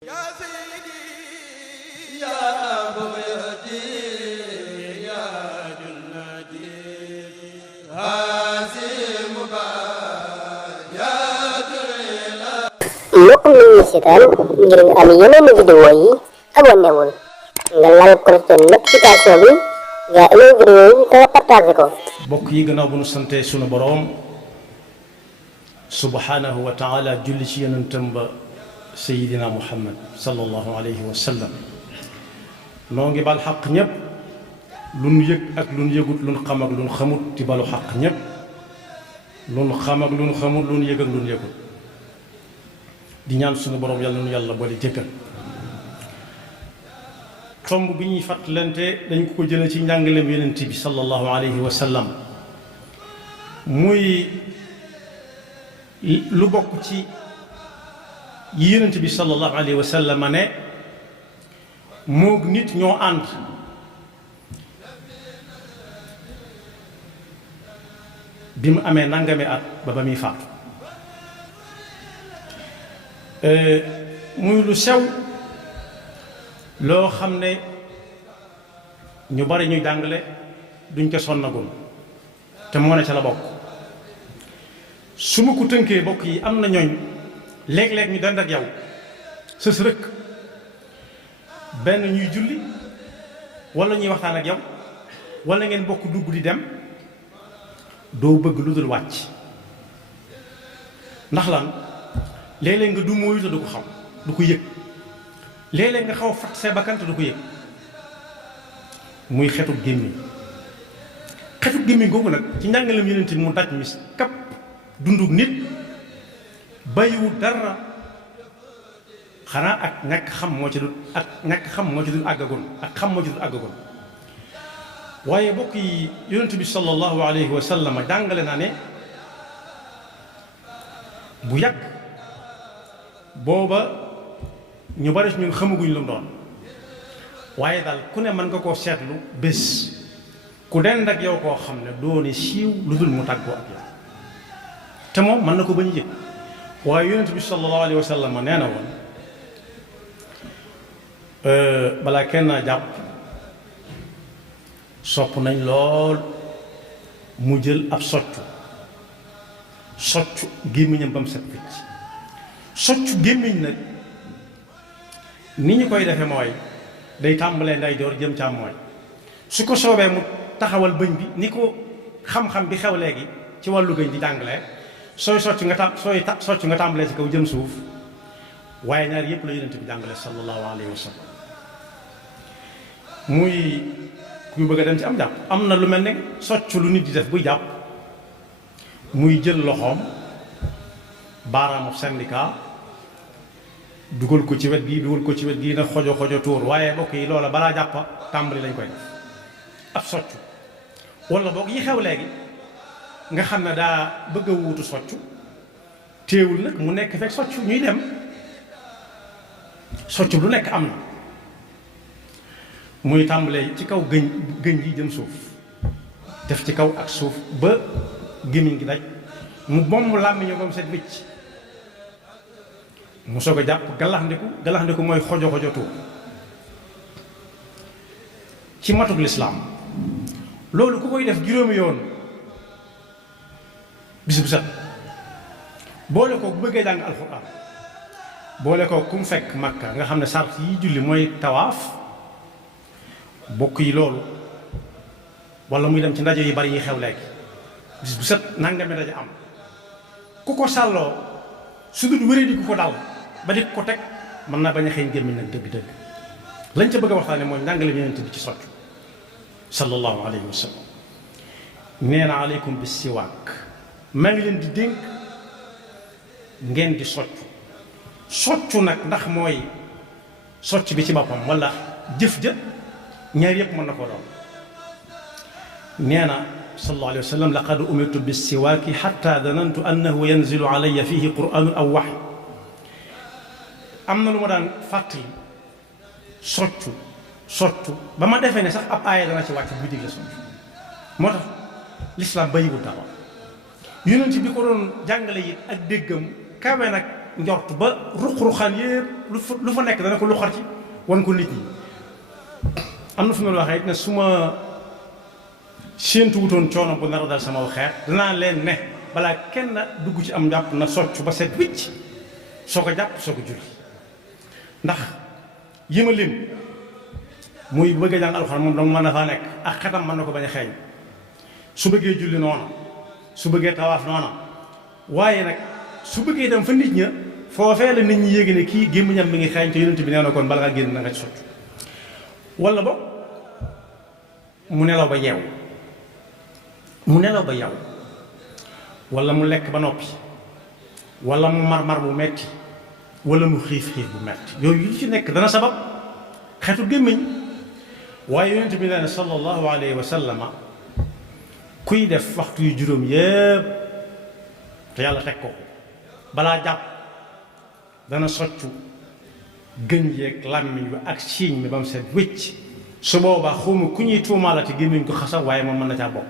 يا سيدي يا بغيتي يا جنتي هذه مبايات mbokk mi ñu seetaan ngir nga am yeneen vidéo yi abonné wul nga laal cloche de notification bi nga amee vidéo yi te partagé ko. bokk yi gannaaw bu nu sante sunu boroom subhanahu wa taala julli ci yonentam ba sayidina muhammad sallallahu alayhi wa sallam noo ngi bal xaq ñépp lu nu yëg ak lu nu yëgut lu nu xam ak lu nu xamut di balu xaq ñépp lu nu xam ak lu nu xamut lu nu yëg ak lu nu yëgut di ñaan sunu boroom yàlla nu yàlla boole jëkkal tomb bi ñuy fàttalante dañ ko jële ci njàngaleem yonent bi sallallahu alayhi wa sallam muy lu bokk ci yi yonent bi sallallahu alayhi wa sallam ne moog nit ñoo ànd bi mu amee nangami at ba muy faatu muy lu sew loo xam ne ñu bari ñuy jàngale duñ ko sonnagul te moo ne ca la bokk su ma ko tënkee bokk yi am na ñooñ léeg-léeg ñu dend ak yow sës rëkk benn ñuy julli wala ñuy waxtaan ak yow wala ngeen bokk dugg di dem doo bëgg lu dul wàcc ndax lan léeg-léeg nga du mooyu te du ko xam du ko yëg léeg-léeg nga xaw a fat see bakkan te du ko yëg muy xetu gémmiñ googu nag ci njàngaleem yonent bi mu daj mis kap dundug nit bàyyiwul dara xanaa ak ñàkk xam moo ci dul àggagoon ak xam moo ci dul àggagoon waaye bokk yi yonent bi sallallahu alayhi wa sallam jàngale naa ne bu yàgg booba ñu bari ñun xamaguñ lu mu doon waaye daal ku ne mën nga koo seetlu bés ku dend ak yow koo xam ne doone siiw lu dul mu tàggoo ak yow te moom mën na ko bañ a yëg waaye yonent bi sallallahu alayhi wa sallam nee na woon balaa kenn jàpp sopp nañ lool mu jël ab soccu gémmiñam ba mu set wicc soccu gémmiñ nag ni ñu koy defe mooy day tàmbalee ndeyjoor jëm càmmooñ su ko soobee mu taxawal bëñ bi ni ko xam-xam bi xew léegi ci wàllu gëñ di jàngalee sooy socc nga tàmbalee ci kaw jëm suuf waaye ñaar yépp la yonent bi jàngale sallallahu alayhi wa sallam muy kuy bëgg a dem ci am jàpp am na lu mel ne socc lu nit di def buy jàpp muy jël loxoom baaraamu syndicat dugal ko ci wet gii na xojo tuur waaye bokk yi loola balaa jàppa tàmbali lañ koy def ab soccu wala boog yi xew léegi nga xam ne daa bëgg a wuutu soccu téewul nag mu nekk fekk soccu ñuy dem soccu lu nekk am na muy tàmbalee ci kaw gëñ yi jëm suuf def ci kaw ak suuf ba gémmiñ gi daj mu bomb làmmiñoo ba mu set wicc mu soog a jàpp galaxndiku mooy xojo tuur ci matuk lislaam loolu ku koy def juróomi yoon bis bu set boole ko bu bëggee jàng alxuraan boole ko ku mu fekk makka nga xam ne sart yi julli mooy tawaaf bokk yi loolu wala muy dem ci ndaje yu bari yi xew léegi bis bu set nangami daje am ku ko sàlloo su dul wéree di ku ko dal ba di ko teg mën naa bañ a xëy gémmiñ nag dëgg-dëgg lañ ca bëgg a waxtaane mooy njàngale yonent bi ci soccu sallallahu alayhi wa sallam nee na aleykum bis siwaak maa ngi leen di dénk ngeen di soccu nag ndax mooy socc bi ci boppam wala jëf ja ñaar yépp mën na koo doon nee na sallallahu alayhi wa sallam laqad umirtu bis siwaaki xatta danantu annahu yanzilu alayya fihi qur'anun aw waxy am na lu ma daan fàttali soccu ba ma defee ne sax ab aaya dana ci wàcc bu digle soccu moo tax lislaam bayiwul dara yonent bi ko doon jàngale yi ak déggam kawe nag njort ba ruq-ruqaan yépp lu fa nekk dana ko luxar ci wan ko nit ñi. am na fu mu waxee ne su ma séentu wutoon coono bu nar a dal sama xeet danaa leen ne balaa kenn dugg ci am njàpp na socc ba set wicc soo ko jàpp soo ko julli ndax yi ma lim muy bëgg a jàng alxuraan moom danga mën na faa nekk ak xetam mën na ko bañ a xeeñ su bëggee julli noona su bëggee tawaaf noona waaye nag su bëggee dem fa nit ña foofee la nit ñi yéegi ne kii gémmiñam mi ngi xeeñ te yonent bi nee na kon bala nga génn na nga ci socc wala boog mu nelaw ba yeew wala mu lekk ba noppi wala mu mar bu metti wala mu xiif bu metti yooyu yu ci nekk dana sabab xeetu gémmiñ waaye yonent bi nee na sallallahu alayhi wa sallama kuy def waxtu yu juróom yépp te yàlla teg ko balaa jàpp dana soccu gën yeeg làmmiñ bi ak siiñ mi ba mu set wécc su boobaa xawma ku ñuy tuumaalati gémmiñ ko xasam waaye moom mën na caa bokk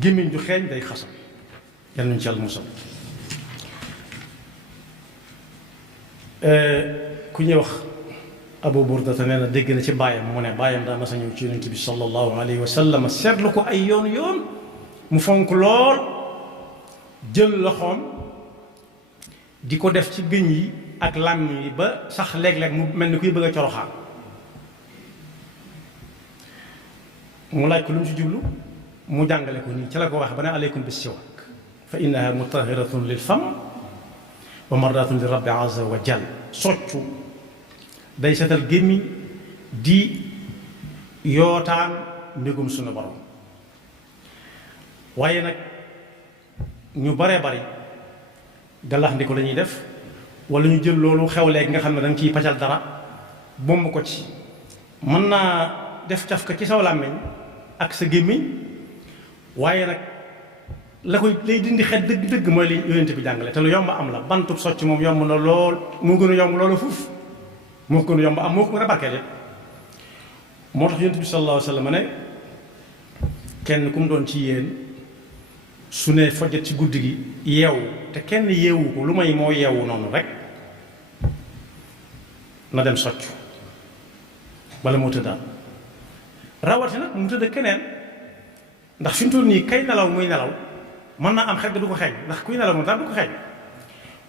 gémmiñ ju xeeñ day xasam yal nañu ci yàlla musal ku ñuy wax Abu Burdata nee na dégg na ci baayam mu ne baayam daa mas a ñëw ci yonent bi sallallahu alayhi wa sallam seetlu ko ay yoon mu fonk lool jël loxoom di ko def ci gëñ yi ak làmmiñ yi ba sax léeg-léeg mu mel ni kuy bëgg a coroxaan mu laaj ko lu mu ci jublu mu jàngale ko nii ci la ko wax ba ne aleykum bis siwaak fa innaha mutahiratun lil fam wa mardatun li rabbi azza wa jal soccu day setal gémmiñ di yootaan mbégum sunu borom waaye nag ñu baree bari galax ndi ko la ñuy def wala ñu jël loolu xew léegi nga xam ne da nga ciy paccal dara bomb ko ci mën naa def caf ka ci saw làmmiñ ak sa gémmiñ waaye nag la koy lay dindi xet dëgg-dëgg mooy li yonent bi jàngale te lu yomb am la bantub socc moom yomb na lool moo gën a yomb loolu fuuf moo ko gën a yomb am moo ko gën a barkeel moo tax yonent bi sallallahu alayhi wa sallam ne kenn ku mu doon ci yéen su ne fojjat ci guddi gi yeewu te kenn yeewu ko lu may moo yeewu noonu rek na dem socc bala moo tëddaat rawati nag mu tëdd keneen ndax fi mu toll nii kay nelaw muy nelaw mën naa am xet ga du ko xeeñ ndax kuy nelaw moom daal du ko xeeñ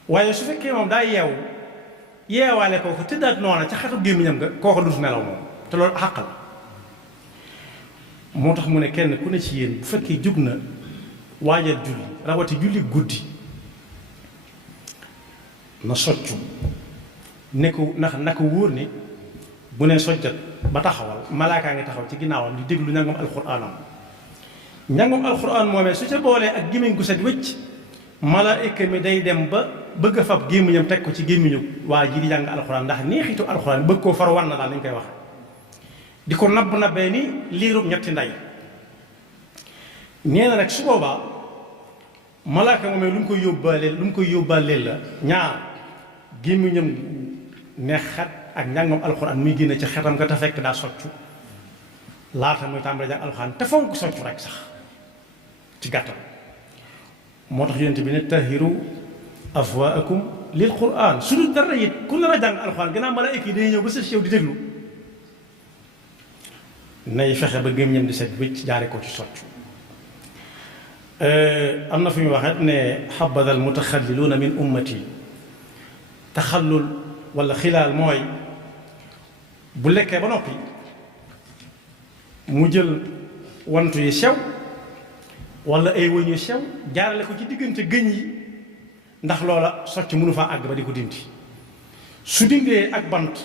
waaye su fekkee moom daa yeewu yeewaale kooku tëddaat noona ca xetu gémmiñam nga kooku dutu nelaw moom te loolu xàq la moo tax mu ne kenn ku ne ci yéen bu fekkee jóg na waajal julli rawati julli guddi na soccu ne ko ndax naka wóor ni bu ne sojjat ba taxawal malaakaa ngi taxaw ci ginnaawam di déglu njàngum alxuraanam njàngum alxuraan moomee su ca boolee ak gémmiñ gu set wëcc malaayika mi day dem ba bëgg a fab gémmiñam teg ko ci gémmiñu waa ji di jàng alxuraan ndax neexitu alxuraan bëgg koo far wan na daal nañ koy wax di ko nabbee ni liirub ñetti ndey nee na nag su boobaa malaaka moomee lu mu koy yóbbaaleel la ñaar gémmiñam neex xet ak njàngam alxuraan muy génne ci xetam nga te fekk daa soccu laata muy tàmbali jàng alxuraan te fonk soccu rek sax ci gàttal moo tax yonent bi ne tahiru afwaakum lil quraan su dul dara it ku nar a jàng alxuraan gannaaw malaayika yi dañuy ñëw ba sa yow di déglu nay fexe ba gémmiñam di set wécc jaare ko ci soccu am na fu ñu waxee ne xabada al mutaxalliluuna min ummati taxallul wala xilaal mooy bu lekkee ba noppi mu jël wantu yi sew wala ay wëñ yu sew jaarale ko ci diggante gëñ yi ndax loola socc mënu faa àgg ba di ko dindi su dindee ak bant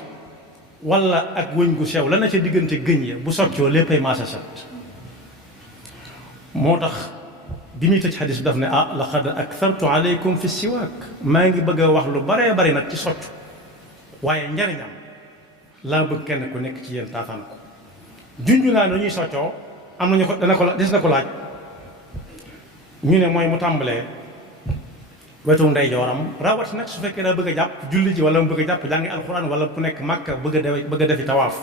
wala ak wëñ gu sew la na ca diggante gëñ ya bu soccoo léppay maasa set moo tax bi muy tëj xadis bi daf ne laqad akthartu aleykum fi siwaak maa ngi bëgg a wax lu baree bari nag ci soccu waaye njariñam laa bëgg kenn ku nekk ci yéen taataan ko junju naa ne ñuy soccoo am nañu ko des na ko laaj ñu ne mooy mu tàmbalee wetu ndeyjooram rawati nag su fekkee daa bëgg a jàpp julli ji wala mu bëgg a jàpp jàngi alxuraan wala ku nekk màkka bëgg a defi tawaaf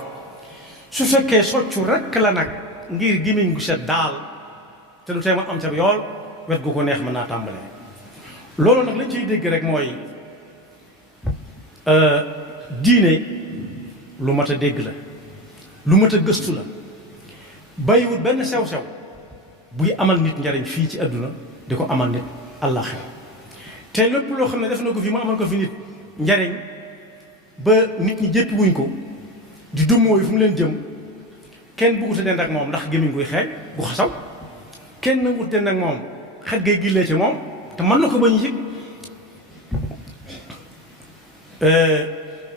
su fekkee soccu rekk la nag ngir gémmiñ gu set daal te lu tee ma am ca yool wet gu ko neex mën naa tàmbalee loolu nag lañ ciy dégg rek mooy diine lu mat a dégg la lu mat a gëstu la bàyyiwul benn sew-sew buy amal nit njariñ fii ci àdduna di ko amal nit àllaaxira te lépp loo xam ne def na ko fi mu amal ko fi nit njariñ ba nit ñi jéppi wuñ ko di dummoo yi fu mu leen jëm kenn bëggut a dend ak moom ndax gémmiñ guy xeeñ gu xasaw kenn nangut dend ak moom xet gay gillee ci moom te mën na ko bañ yëg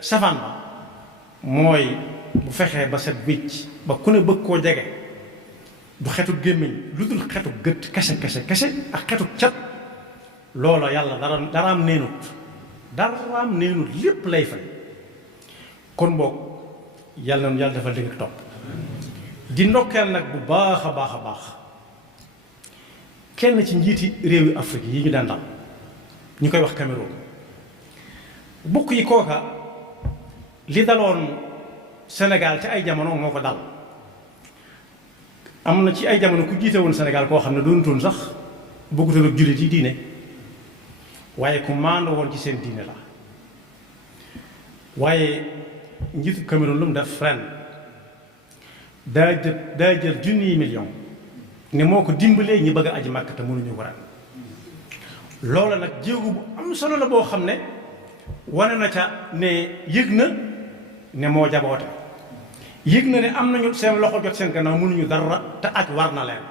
safaan ba mooy bu fexee ba set wicc ba ku ne bëgg koo jege du xetu gémmiñ lu dul xetu gët kese ak xetu cat loola yàlla daraam neenut lépp lay fay kon boog yàlla noonu yàlla dafa dégg topp di ndokkeel nag bu baax a baax kenn ci njiiti réewi Afrique yi ñu daan dal ñu koy wax Cameroun bokk yi kooka li daloon Sénégal ci ay jamono moo ko dal am na ci ay jamono ku jiite woon Sénégal koo xam ne doonutoon sax bëggutoon ak jullit yi diine waaye ku maandu woon ci seen diine la waaye njiitu Cameroun lu mu def ren daa jël junniy million ne moo ko dimbalee ñi bëgg a aji Màkka te mënuñu ko ren loola nag jéego bu am solo la boo xam ne wane na ca ne yëg na ne moo jaboote yëg na ne am nañu seen loxo jot seen gannaaw mënuñu dara te aj war na leen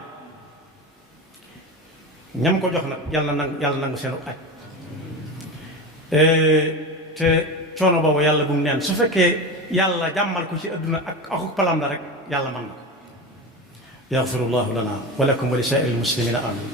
ñam ko jox nag yàlla nangu seenu aj te coono boobu yàlla bu mu neen su fekkee yàlla jàmmal ko ci adduna ak palam la rek yàlla mën na ko yaxfirullahu lana wa lakum wa li saa'iril muslimina amin